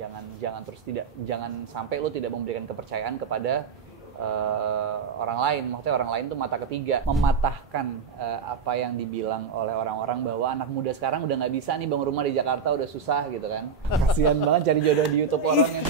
Jangan sampai lo tidak memberikan kepercayaan kepada orang lain. Maksudnya orang lain tuh mata ketiga, mematahkan apa yang dibilang oleh orang-orang bahwa anak muda sekarang udah nggak bisa nih bangun rumah di Jakarta, udah susah gitu kan. Kasian banget cari jodoh di YouTube orang yang...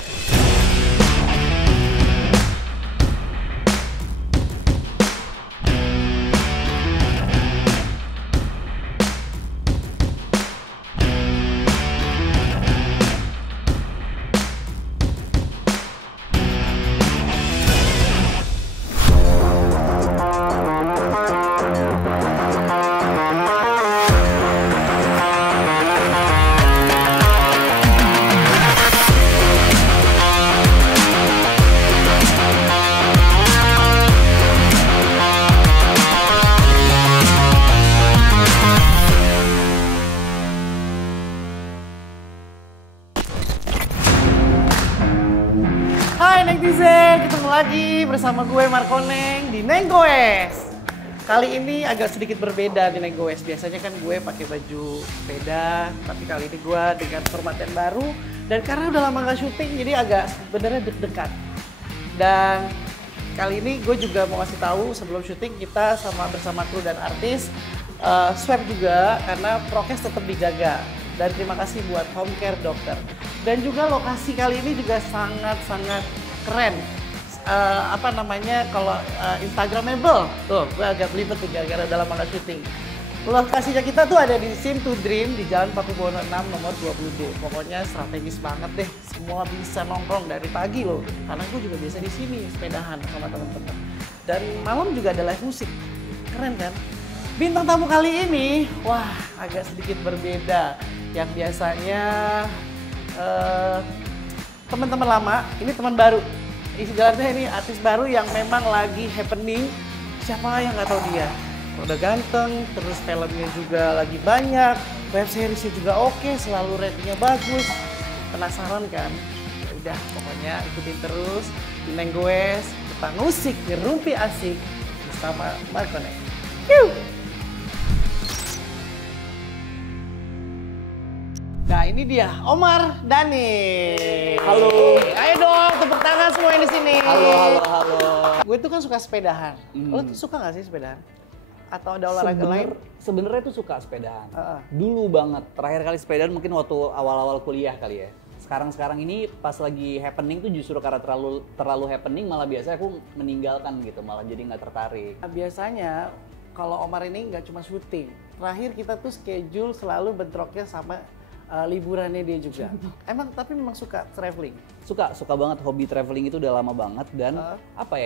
Hai netizen, ketemu lagi bersama gue Markoneng di Nenggoes. Kali ini agak sedikit berbeda di Nenggoes. Biasanya kan gue pakai baju beda, tapi kali ini gue dengan format yang baru. Dan karena udah lama gak syuting, jadi agak sebenarnya deg-degan. Dan kali ini gue juga mau kasih tahu sebelum syuting kita bersama kru dan artis swab juga karena prokes tetap dijaga. Dan terima kasih buat Home Care Dokter. Dan juga lokasi kali ini juga sangat-sangat keren. Kalau Instagramable. Tuh, gue agak belibet nih gara-gara udah lama gak syuting. Lokasinya kita tuh ada di Sim to Dream di Jalan Pakubuwono 6 nomor 20D. Pokoknya strategis banget deh. Semua bisa nongkrong dari pagi loh. Karena gue juga biasa di sini sepedahan sama teman-teman. Dan malam juga ada live musik. Keren kan? Bintang tamu kali ini, wah agak sedikit berbeda. Yang biasanya teman-teman lama, ini teman baru. Istilahnya ini artis baru yang memang lagi happening. Siapa yang nggak tahu dia? Udah ganteng, terus filmnya juga lagi banyak, web seriesnya juga oke, selalu ratingnya bagus. Penasaran kan? Ya udah, pokoknya ikutin terus di Nenggoes, kita musik, ngerumpi asik bersama Markoneng. Yuh! Nah ini dia Omar Dhani. Halo. Ayo dong tepuk tangan semua yang di sini. Halo. Gue tuh kan suka sepedahan. Lo tuh suka nggak sih sepedahan? Atau ada olahraga lain? Sebenarnya tuh suka sepedahan. Dulu banget. Terakhir kali sepedahan mungkin waktu awal-awal kuliah kali ya. Sekarang ini pas lagi happening tuh justru karena terlalu happening malah biasanya aku meninggalkan gitu, malah jadi nggak tertarik. Nah, biasanya kalau Omar ini nggak cuma syuting. Terakhir kita tuh schedule selalu bentroknya sama liburannya dia juga. Tapi memang suka traveling? Suka banget, hobi traveling itu udah lama banget dan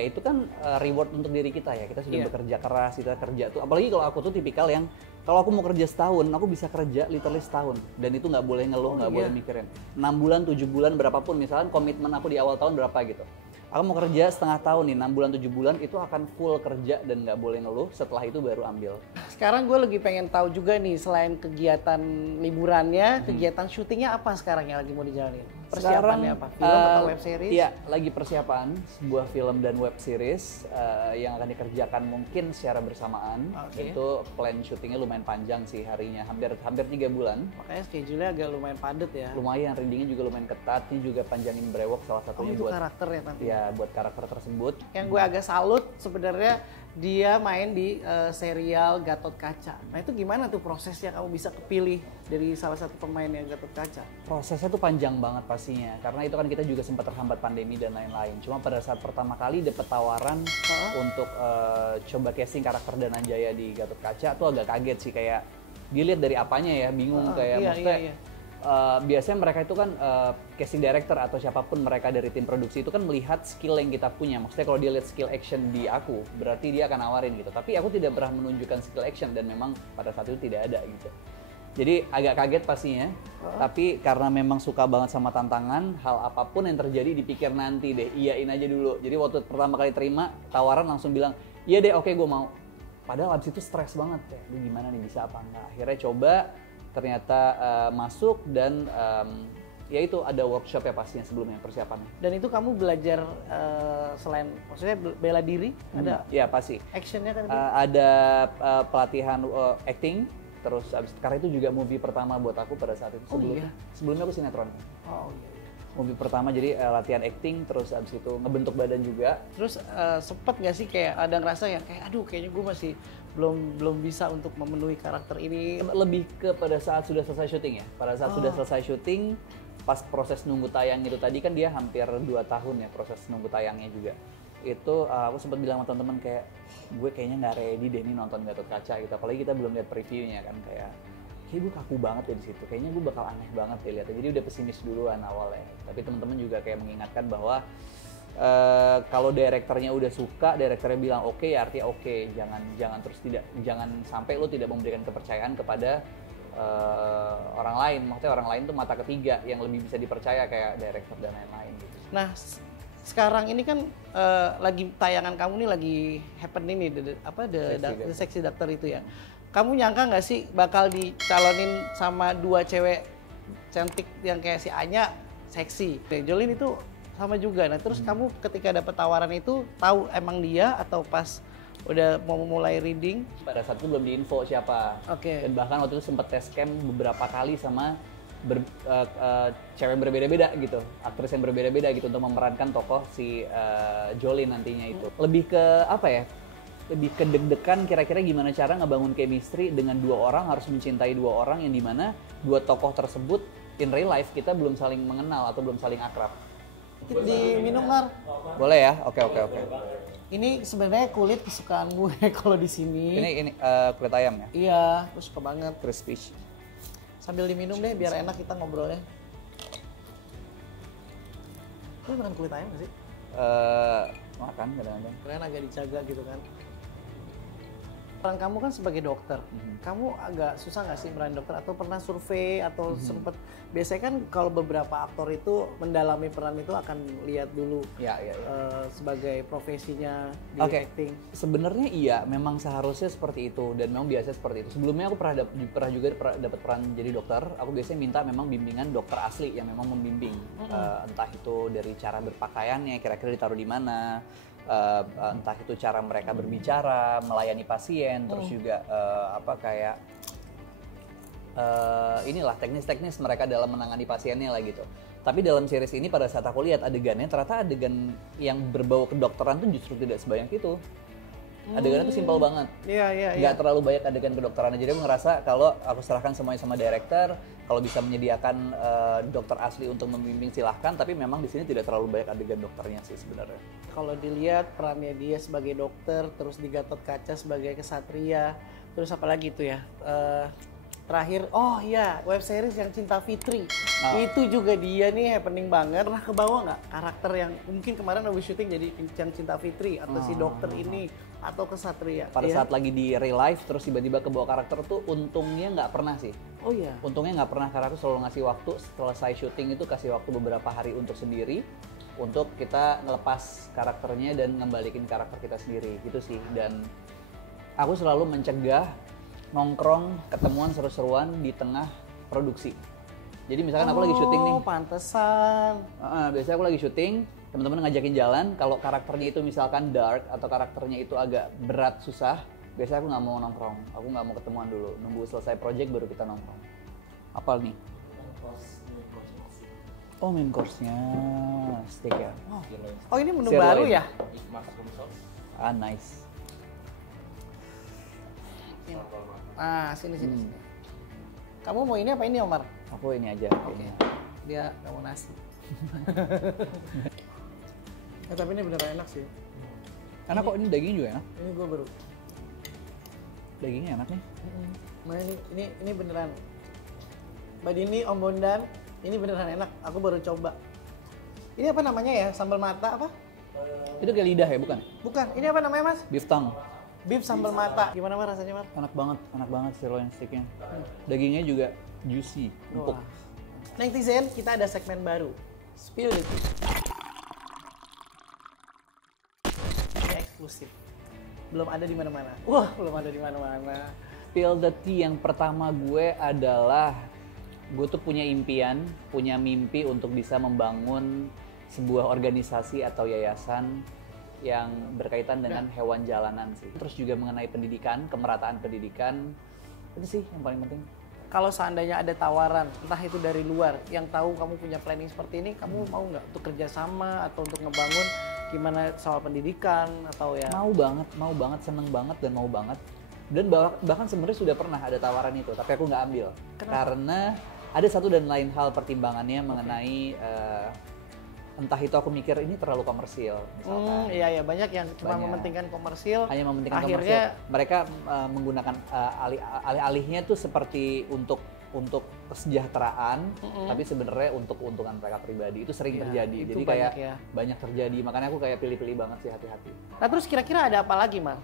itu kan reward untuk diri kita ya. Kita sudah bekerja keras, kita kerja tuh. Apalagi kalau aku tuh tipikal yang kalau aku mau kerja setahun, aku bisa kerja literally setahun dan itu nggak boleh ngeluh, nggak boleh mikirin. 6 bulan, 7 bulan, berapapun misalkan komitmen aku di awal tahun berapa gitu. Aku mau kerja setengah tahun nih, 6 bulan, 7 bulan itu akan full kerja dan nggak boleh ngeluh, setelah itu baru ambil. Sekarang gue lagi pengen tahu juga nih, selain kegiatan liburannya, kegiatan syutingnya apa sekarang yang lagi mau dijalanin? Persiapannya apa? Film atau web series? Iya, lagi persiapan sebuah film dan web series yang akan dikerjakan mungkin secara bersamaan. Itu plan syutingnya lumayan panjang sih harinya, hampir 3 bulan. Makanya schedule-nya agak lumayan padat ya? Lumayan, readingnya juga lumayan ketat, ini juga panjangin brewok salah satunya itu karakternya nanti? Ya, buat karakter tersebut. Yang gue agak salut sebenarnya dia main di serial Gatot Kaca. Nah itu gimana tuh prosesnya kamu bisa kepilih dari salah satu pemainnya Gatot Kaca? Prosesnya tuh panjang banget pastinya, karena itu kan kita juga sempat terhambat pandemi dan lain-lain. Cuma pada saat pertama kali dapat tawaran untuk coba casting karakter Dananjaya di Gatot Kaca tuh agak kaget sih, kayak dilihat dari apanya ya, bingung maksudnya. Biasanya mereka itu kan casting director atau siapapun mereka dari tim produksi itu kan melihat skill yang kita punya. Maksudnya kalau dia lihat skill action di aku, berarti dia akan nawarin gitu. Tapi aku tidak pernah menunjukkan skill action dan memang pada saat itu tidak ada gitu. Jadi agak kaget pastinya, tapi karena memang suka banget sama tantangan, hal apapun yang terjadi dipikir nanti deh, iyain aja dulu. Jadi waktu pertama kali terima tawaran langsung bilang, iya deh oke gue mau. Padahal abis itu stres banget ya, lu gimana nih bisa apa enggak. Akhirnya coba, ternyata masuk dan ya itu ada workshop ya pastinya sebelumnya persiapannya. Dan itu kamu belajar selain maksudnya bela diri ada? Ya pasti. Actionnya kan? Ada pelatihan acting, terus abis karena itu juga movie pertama buat aku pada saat itu sebelumnya aku sinetron. Oh iya. Movie pertama jadi latihan acting, terus abis itu ngebentuk badan juga. Terus sempet nggak sih kayak ada ngerasa ya kayak aduh kayaknya gue masih belum bisa untuk memenuhi karakter ini. Lebih ke pada saat sudah selesai syuting ya. Pada saat sudah selesai syuting, pas proses nunggu tayang itu tadi kan dia hampir 2 tahun ya proses nunggu tayangnya juga. Itu aku sempat bilang sama teman-teman kayak gue kayaknya nggak ready deh nih nonton Gatot Kaca gitu. Apalagi kita belum lihat previewnya kan kayak gue kaku banget ya di situ. Kayaknya gue bakal aneh banget ya lihatnya. Jadi udah pesimis duluan awalnya. Tapi teman-teman juga kayak mengingatkan bahwa kalau direkturnya udah suka, direkturnya bilang oke, ya artinya oke. Jangan sampai lo tidak memberikan kepercayaan kepada orang lain. Maksudnya orang lain tuh mata ketiga yang lebih bisa dipercaya kayak direktur dan lain-lain gitu. Nah, sekarang ini kan lagi tayangan kamu nih lagi happening nih The Sexy Doctor itu ya. Kamu nyangka nggak sih bakal dicalonin sama 2 cewek cantik yang kayak si Anya seksi? Jolin itu sama juga. Nah terus kamu ketika dapat tawaran itu tahu emang dia atau pas udah mau mulai reading? Pada saat itu belum diinfo siapa. Oke. Dan bahkan waktu itu sempat tes cam beberapa kali sama cewek berbeda-beda gitu, aktris yang berbeda-beda gitu untuk memerankan tokoh si Jolin nantinya itu. Lebih ke apa ya? Lebih ke deg-degan kira-kira gimana cara ngebangun chemistry dengan 2 orang harus mencintai 2 orang yang dimana 2 tokoh tersebut in real life kita belum saling mengenal atau belum saling akrab. Diminum Mar. Boleh ya? Oke. Ini sebenarnya kulit kesukaan gue kalau di sini. Ini kulit ayam ya? Iya, gue suka banget. Crispy. Sambil diminum deh biar enak kita ngobrolnya. Lu makan kulit ayam gak sih? Makan kadang-kadang. Kalian agak dijaga gitu kan. Peran kamu kan sebagai dokter, kamu agak susah nggak sih meranin dokter atau pernah survei atau sempet biasanya kan kalau beberapa aktor itu mendalami peran itu akan lihat dulu Ya. Sebagai profesinya di acting. Sebenarnya iya, memang seharusnya seperti itu dan memang biasanya seperti itu. Sebelumnya aku pernah juga dapat peran jadi dokter. Aku biasanya minta memang bimbingan dokter asli yang memang membimbing, entah itu dari cara berpakaiannya, kira-kira ditaruh di mana. Entah itu cara mereka berbicara, melayani pasien, terus juga inilah teknis-teknis mereka dalam menangani pasiennya lah gitu. Tapi dalam series ini pada saat aku lihat adegannya, ternyata adegan yang berbau kedokteran tuh justru tidak sebanyak itu. Adegannya tuh simpel banget. Iya. Nggak terlalu banyak adegan kedokteran. Jadi aku ngerasa kalau aku serahkan semuanya sama director, kalau bisa menyediakan dokter asli untuk membimbing silahkan. Tapi memang di sini tidak terlalu banyak adegan dokternya sih sebenarnya. Kalau dilihat perannya dia sebagai dokter, terus di Gatot Kaca sebagai kesatria, terus apalagi itu ya? Terakhir, web series yang Cinta Fitri. Itu juga dia nih happening banget. Pernah kebawa nggak karakter yang mungkin kemarin habis syuting jadi yang Cinta Fitri atau si dokter ini atau kesatria? Pada saat lagi di real life terus tiba-tiba kebawa karakter tuh untungnya nggak pernah sih. Oh iya. Untungnya nggak pernah karena aku selalu ngasih waktu selesai syuting itu kasih waktu beberapa hari untuk sendiri untuk kita ngelepas karakternya dan ngembalikin karakter kita sendiri gitu sih. Dan aku selalu mencegah nongkrong ketemuan seru-seruan di tengah produksi. Jadi misalkan aku lagi syuting nih. Oh, pantesan. Biasanya aku lagi syuting, teman-teman ngajakin jalan. Kalau karakternya itu misalkan dark atau karakternya itu agak berat, susah, biasanya aku nggak mau nongkrong. Aku nggak mau ketemuan dulu. Nunggu selesai project baru kita nongkrong. Apa nih? Oh, main course-nya steak ya. Oh, ini menu Sirloin. baru ya? Nice. Sini. Kamu mau ini apa ini, Omar? Aku ini aja. Ini. Dia nggak mau nasi. Tapi ini beneran enak sih. Enak kok, ini daging juga enak. Ini gue baru. Dagingnya enak nih. Nah ini beneran. Mbak Dini, Om Bondan, ini beneran enak. Aku baru coba. Ini apa namanya ya? Sambal mata apa? Itu kayak lidah ya, bukan? Bukan. Ini apa namanya, Mas? Beef tongue. Beef sambal mata. Gimana Mas rasanya, Mas? Enak banget sirloin steaknya. Dagingnya juga juicy, empuk. Netizen, kita ada segmen baru. Spill the tea. Ini eksklusif. Belum ada di mana-mana. Wah, belum ada di mana-mana. Spill the tea yang pertama gue adalah gue tuh punya impian, punya mimpi untuk bisa membangun sebuah organisasi atau yayasan yang berkaitan dengan hewan jalanan sih. Terus juga mengenai pendidikan, kemerataan pendidikan. Itu sih yang paling penting. kalau seandainya ada tawaran, entah itu dari luar, yang tahu kamu punya planning seperti ini, kamu mau nggak untuk kerjasama atau untuk ngebangun gimana soal pendidikan atau ya? Mau banget, seneng banget dan mau banget. Dan bahkan sebenarnya sudah pernah ada tawaran itu, tapi aku nggak ambil. Kenapa? Karena ada satu dan lain hal pertimbangannya mengenai entah itu aku mikir ini terlalu komersil misalkan. Iya banyak yang cuma mementingkan komersil. Hanya mementingkan akhirnya komersil. Mereka menggunakan alih-alihnya tuh seperti untuk kesejahteraan, tapi sebenarnya untuk keuntungan mereka pribadi. Itu sering terjadi. Itu jadi kayak banyak banyak terjadi. Makanya aku kayak pilih-pilih banget sih, hati-hati. Nah terus kira-kira ada apa lagi, Mal?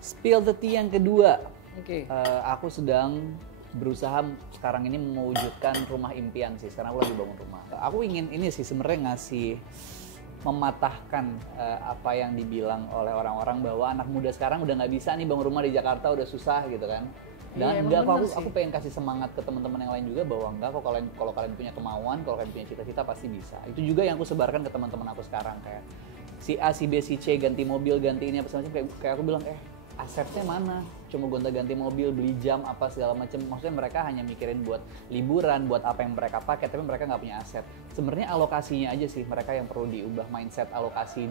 Spill the tea yang kedua. Oke. Aku sedang berusaha sekarang ini mewujudkan rumah impian sih. Sekarang aku lagi bangun rumah. Aku ingin ini sih sebenarnya ngasih mematahkan apa yang dibilang oleh orang-orang bahwa anak muda sekarang udah nggak bisa nih bangun rumah di Jakarta, udah susah gitu kan. Dan enggak, aku pengen kasih semangat ke teman-teman yang lain juga bahwa enggak kok, kalau kalian punya kemauan, kalau kalian punya cita-cita pasti bisa. Itu juga yang aku sebarkan ke teman-teman aku sekarang, kayak si A, si B, si C ganti mobil, ganti ini apa semacam, kayak aku bilang asetnya mana? Cuma gonta-ganti mobil, beli jam, apa segala macam. Maksudnya mereka hanya mikirin buat liburan, buat apa yang mereka pakai, tapi mereka nggak punya aset. Sebenarnya alokasinya aja sih mereka yang perlu diubah, mindset alokasi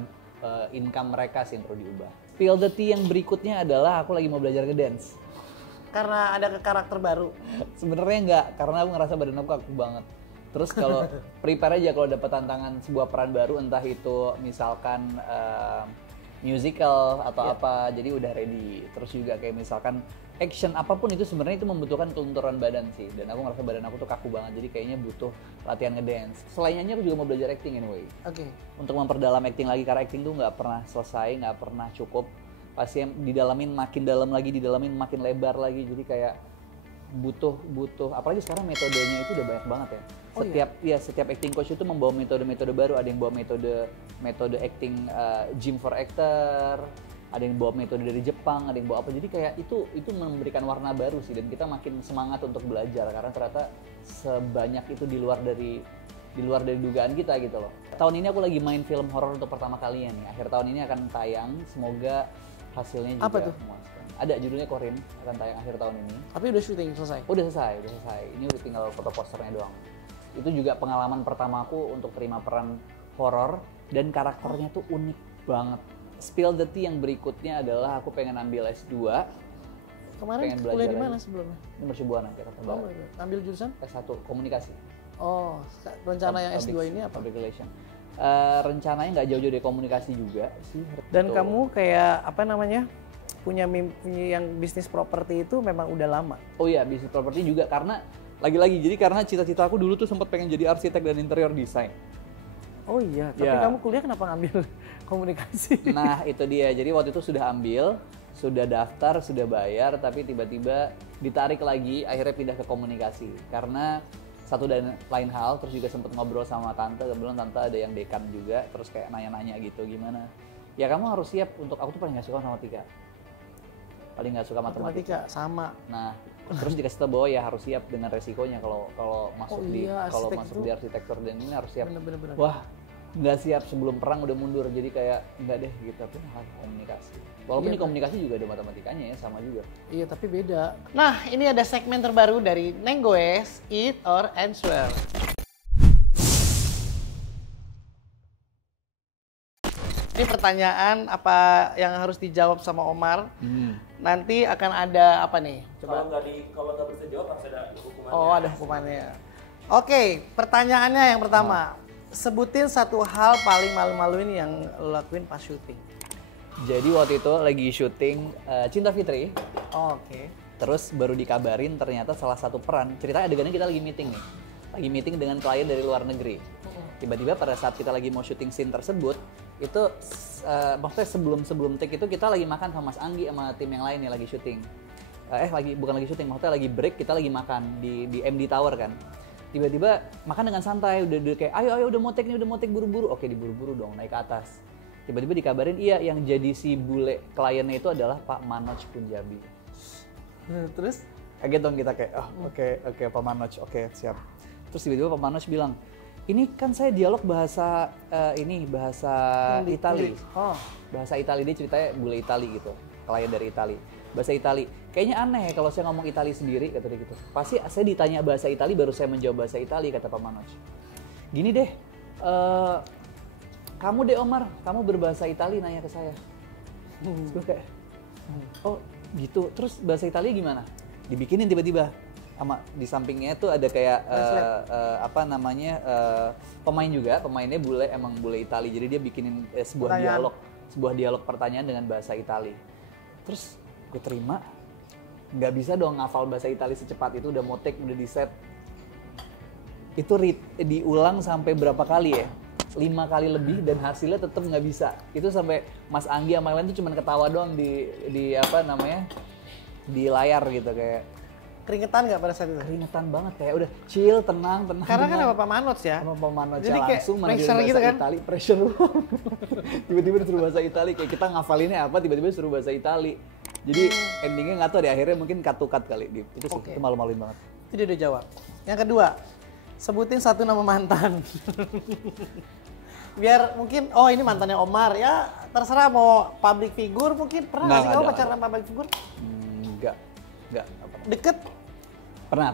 income mereka sih yang perlu diubah. Spill the tea yang berikutnya adalah aku lagi mau belajar ngedance. Karena ada karakter baru. Sebenarnya nggak, karena aku ngerasa badan aku kaku banget. Terus kalau prepare aja kalau dapat tantangan sebuah peran baru, entah itu misalkan musical atau apa, jadi udah ready. Terus juga kayak misalkan action apapun itu sebenarnya itu membutuhkan kelunturan badan sih, dan aku ngerasa badan aku tuh kaku banget, jadi kayaknya butuh latihan ngedance. Selain nyanyi aku juga mau belajar acting anyway. Oke. Untuk memperdalam acting lagi, karena acting tuh nggak pernah selesai, nggak pernah cukup, pasti yang didalamin makin dalam lagi, didalamin makin lebar lagi, jadi kayak butuh apalagi sekarang metodenya itu udah banyak banget ya. Setiap acting coach itu membawa metode-metode baru. Ada yang bawa metode acting gym for actor, ada yang bawa metode dari Jepang, ada yang bawa apa. Jadi kayak itu memberikan warna baru sih, dan kita makin semangat untuk belajar karena ternyata sebanyak itu di luar dari dugaan kita gitu loh. Tahun ini aku lagi main film horor untuk pertama kalinya nih. Akhir tahun ini akan tayang, semoga hasilnya juga apa tuh? memuaskan. Ada judulnya Corin, akan tayang akhir tahun ini. Tapi udah syuting selesai? Udah selesai. Ini udah tinggal foto posternya doang. Itu juga pengalaman pertamaku untuk terima peran horor, dan karakternya tuh unik banget. Spill the tea yang berikutnya adalah aku pengen ambil S2. Kemarin kuliah di mana sebelumnya? Di Mercubuana, Jakarta Barat. Ambil jurusan? S1 Komunikasi. Oh, rencana yang S2 ini apa? Public Relation. Rencananya nggak jauh-jauh dari komunikasi juga sih. Dan kamu kayak apa namanya, punya yang bisnis properti itu memang udah lama? Oh iya, bisnis properti juga, karena lagi-lagi jadi karena cita-cita aku dulu tuh sempat pengen jadi arsitek dan interior design. Oh iya, tapi kamu kuliah kenapa ngambil komunikasi? Nah itu dia, jadi waktu itu sudah ambil, sudah daftar, sudah bayar, tapi tiba-tiba ditarik lagi, akhirnya pindah ke komunikasi. Karena satu dan lain hal, terus juga sempat ngobrol sama tante, kebetulan tante ada yang dekan juga, terus kayak nanya-nanya gitu, gimana? Ya kamu harus siap untuk, aku tuh paling gak suka matematika. Paling gak suka matematika. Sama. Nah, terus dikasih tahu bahwa ya harus siap dengan resikonya kalau masuk di arsitektur, dan ini harus siap. Bener. Wah, nggak siap, sebelum perang udah mundur, jadi kayak nggak deh gitu. Tapi harus komunikasi. Walaupun di komunikasi juga ada matematikanya ya, sama juga. Iya, tapi beda. Nah, ini ada segmen terbaru dari Neng Goes, Eat or Answer. Ini pertanyaan apa yang harus dijawab sama Omar. Nanti akan ada apa nih? Coba. Kalau nggak bisa jawab harus ada hukumannya. Oh, ada hukumannya. Oke, pertanyaannya yang pertama. Sebutin satu hal paling malu-maluin yang lo lakuin pas syuting. Jadi waktu itu lagi syuting Cinta Fitri. Oh, oke. Terus baru dikabarin ternyata salah satu peran. Ceritanya adegannya kita lagi meeting nih. Lagi meeting dengan klien dari luar negeri. Tiba-tiba pada saat kita lagi mau syuting scene tersebut, itu maksudnya sebelum take itu kita lagi makan sama Mas Anggi sama tim yang lain nih lagi syuting. Bukan lagi syuting, maksudnya lagi break, kita lagi makan di MD Tower kan. Tiba-tiba makan dengan santai, udah kayak ayo udah mau take buru-buru. Oke, diburu-buru dong naik ke atas. Tiba-tiba dikabarin iya yang jadi si bule kliennya itu adalah Pak Manoj Punjabi. Terus Kaget dong kita kayak oke Pak Manoj, oke siap. Terus tiba-tiba Pak Manoj bilang, ini kan saya dialog bahasa Itali. Oh, Bahasa Itali, dia ceritanya bule Itali gitu, klien dari Itali. Bahasa Itali. kayaknya aneh kalau saya ngomong Itali sendiri, kata dia gitu. Pasti saya ditanya bahasa Itali, baru saya menjawab bahasa Itali, kata Pak Manoj. Gini deh, kamu deh Omar, kamu berbahasa Itali, nanya ke saya. Terus gue kayak, oh gitu, terus bahasa Itali gimana? Dibikinin tiba-tiba. Sama di sampingnya itu ada kayak pemain juga, pemainnya emang bule Itali, jadi dia bikinin sebuah dialog pertanyaan dengan bahasa Itali. Terus gue terima, nggak bisa dong ngafal bahasa Itali secepat itu, udah mau take, udah di set. Itu diulang sampai berapa kali ya? 5 kali lebih dan hasilnya tetap nggak bisa. Itu sampai Mas Anggi sama lain tuh cuma ketawa doang di layar gitu, kayak Keringetan nggak pada saat itu? keringetan banget, kayak udah chill, tenang. Karena kan ada Pak Manoj ya. Sama Pak Manoj Jadi kayak langsung manggil pressure bahasa gitu kan? Itali, pressure tiba-tiba disuruh bahasa Itali, kayak kita ngafalinnya apa, tiba-tiba disuruh bahasa Itali. Jadi endingnya nggak tahu deh, akhirnya mungkin cut kali. Itu sih, itu malu-maluin banget. Itu dia udah jawab. Yang kedua, sebutin 1 nama mantan. Biar mungkin, oh ini mantannya Omar, ya terserah mau public figure mungkin. Pernah nggak sih kamu pacaran public figure? Enggak pernah. Deket? Pernah.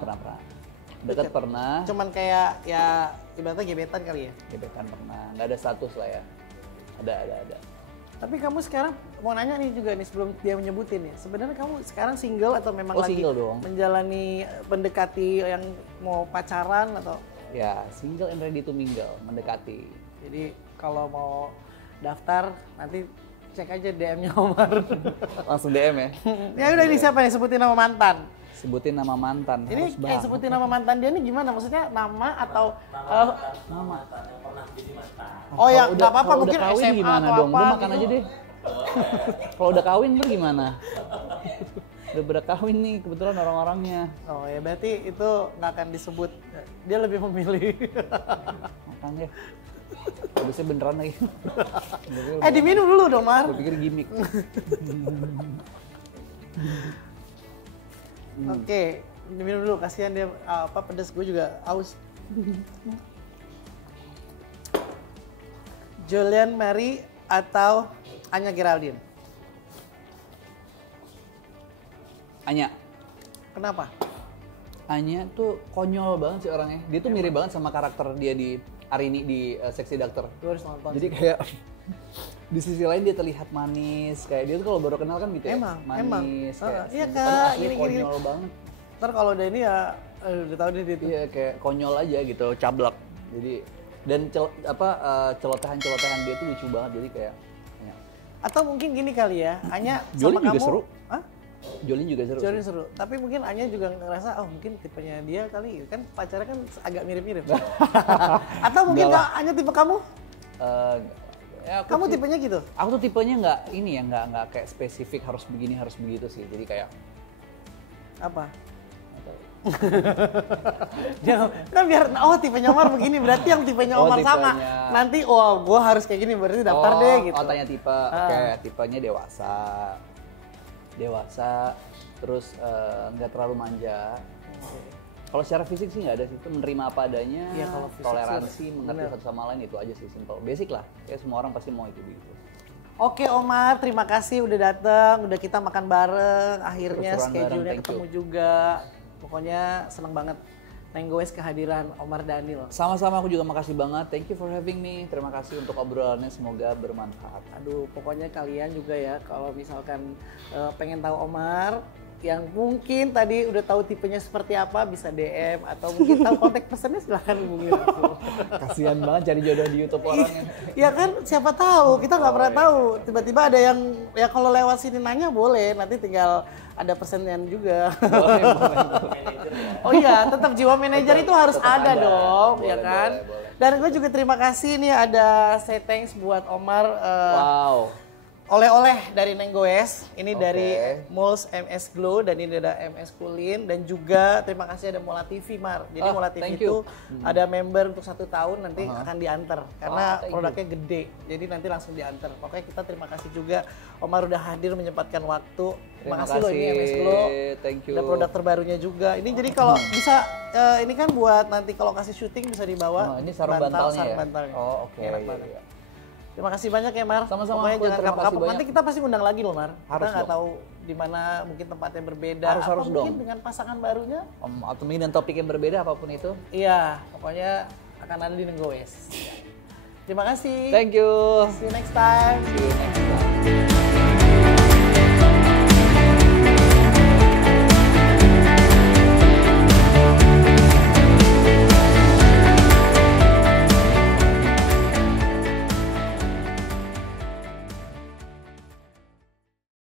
Deket pernah. Cuman kayak ya ibaratnya gebetan kali ya? Gebetan pernah, nggak ada status lah ya. Ada. Tapi kamu sekarang mau nanya nih juga nih sebelum dia menyebutin ya. Sebenarnya kamu sekarang single atau memang lagi single dong. menjalani mendekati yang mau pacaran atau? Ya, single and ready to mingle, mendekati. Jadi kalau mau daftar nanti cek aja DM-nya Omar. Langsung DM ya. Ya udah, ini siapa nih, sebutin nama mantan. Sebutin nama mantan. Ini harus kayak banget. sebutin nama mantan dia nih gimana? Maksudnya nama atau Nama. yang pernah jadi mantan. oh ya Kalau nggak apa-apa kalau mungkin udah kawin SMA gimana atau dong? apa Lu makan gitu. aja deh. Kalau udah kawin lu gimana? Udah berkawin nih kebetulan orang-orangnya. Oh ya berarti itu nggak akan disebut. Dia lebih memilih. Makanya. Habisnya beneran lagi. Diminum dulu dong Mar. Gue pikir gimmick. Oke, diminum dulu, kasihan dia pedes, gue juga aus. Julian Mary atau Anya Geraldine? Anya. Kenapa? Anya tuh konyol banget sih orangnya. Dia tuh mirip banget sama karakter dia di Arini di Sexy Doctor. Gue harus nonton. Jadi kayak di sisi lain dia terlihat manis, kayak dia tuh kalau baru kenal kan gitu ya. Emang. Manis, kayak Iya, tapi Kak, asli gini-gini. konyol banget. Ntar kalau udah ini ya, udah tahu dia itu. Iya, kayak konyol aja gitu, cablak. Jadi dan celotehan-celotehan dia tuh lucu banget, jadi kayak ya. Atau mungkin gini kali ya, Anya Jolin sama juga kamu. seru. Hah? Jolin juga seru. Jolin sih. seru. Tapi mungkin Anya juga ngerasa, oh mungkin tipenya dia kali, kan pacarnya kan agak mirip-mirip. Atau mungkin Enggak lah. nggak Anya tipe kamu? Ya aku Kamu sih- tipenya gitu? Aku tuh tipenya nggak kayak spesifik harus begini harus begitu sih. Jadi kayak Apa? nggak tahu. Jangan, kan biar tipenya Omar begini, berarti yang tipenya Oh, Omar sama. tipenya. Nanti gua harus kayak gini, berarti daftar deh gitu. Oh, tanya tipe. Oke, tipenya dewasa, terus nggak terlalu manja. Kalau secara fisik sih nggak ada sih, itu menerima apa adanya, Iya, kalau fisik toleransi, sih, mengerti bener. satu sama lain, itu aja sih, simple, basic lah. Kayak semua orang pasti mau itu gitu. Oke Omar, terima kasih udah datang, udah kita makan bareng, akhirnya Seru-seruan bareng, schedule-nya thank ketemu you. juga. Pokoknya seneng banget Nenggoes kehadiran Omar Daniel. Sama-sama, aku juga makasih banget. Thank you for having me. Terima kasih untuk obrolannya, semoga bermanfaat. Aduh, pokoknya kalian juga ya kalau misalkan pengen tahu Omar, yang mungkin tadi udah tahu tipenya seperti apa bisa DM atau mungkin tahu kontak personnya silahkan hubungi langsung. Kasihan banget cari jodoh di YouTube orangnya. Ya kan siapa tahu, kita nggak pernah tahu. Tiba-tiba ada yang ya kalau lewat sini nanya boleh, nanti tinggal ada persennya juga. Boleh. Oh iya, tetap jiwa manajer itu harus tetap ada ada. dong, Boleh, ya kan? boleh. Dan gue juga terima kasih nih ada say thanks buat Omar. Wow. Oleh-oleh dari Nenggoes, ini Oke. dari Mols MS Glow dan ini ada MS Kulin dan juga terima kasih ada Mola TV Mar. Jadi Oh, Mola TV thank itu you. ada member untuk 1 tahun nanti akan diantar karena thank you. produknya gede. Jadi nanti langsung diantar. Pokoknya kita terima kasih juga Omar udah hadir menyempatkan waktu. Terima kasih loh ini MS Glow. Thank you. Ada produk terbarunya juga. Ini jadi kalau bisa ini kan buat nanti kalau kasih syuting bisa dibawa. Oh, ini sarung bantalnya sarung ya? bantalnya. Oh, oke. Enak Iya, banget. iya. Terima kasih banyak ya Mar. Sama-sama, Pokoknya aku jangan terima kasih kapok-kapok. banyak. Nanti kita pasti undang lagi loh Mar. Harus Kita nggak dong. tahu di mana mungkin tempatnya berbeda, Harus mungkin dong. dengan pasangan barunya. Atau mungkin dengan topik yang berbeda apapun itu. Iya, pokoknya akan ada di Nenggoes. Terima kasih. Thank you. See you next time. See you next time.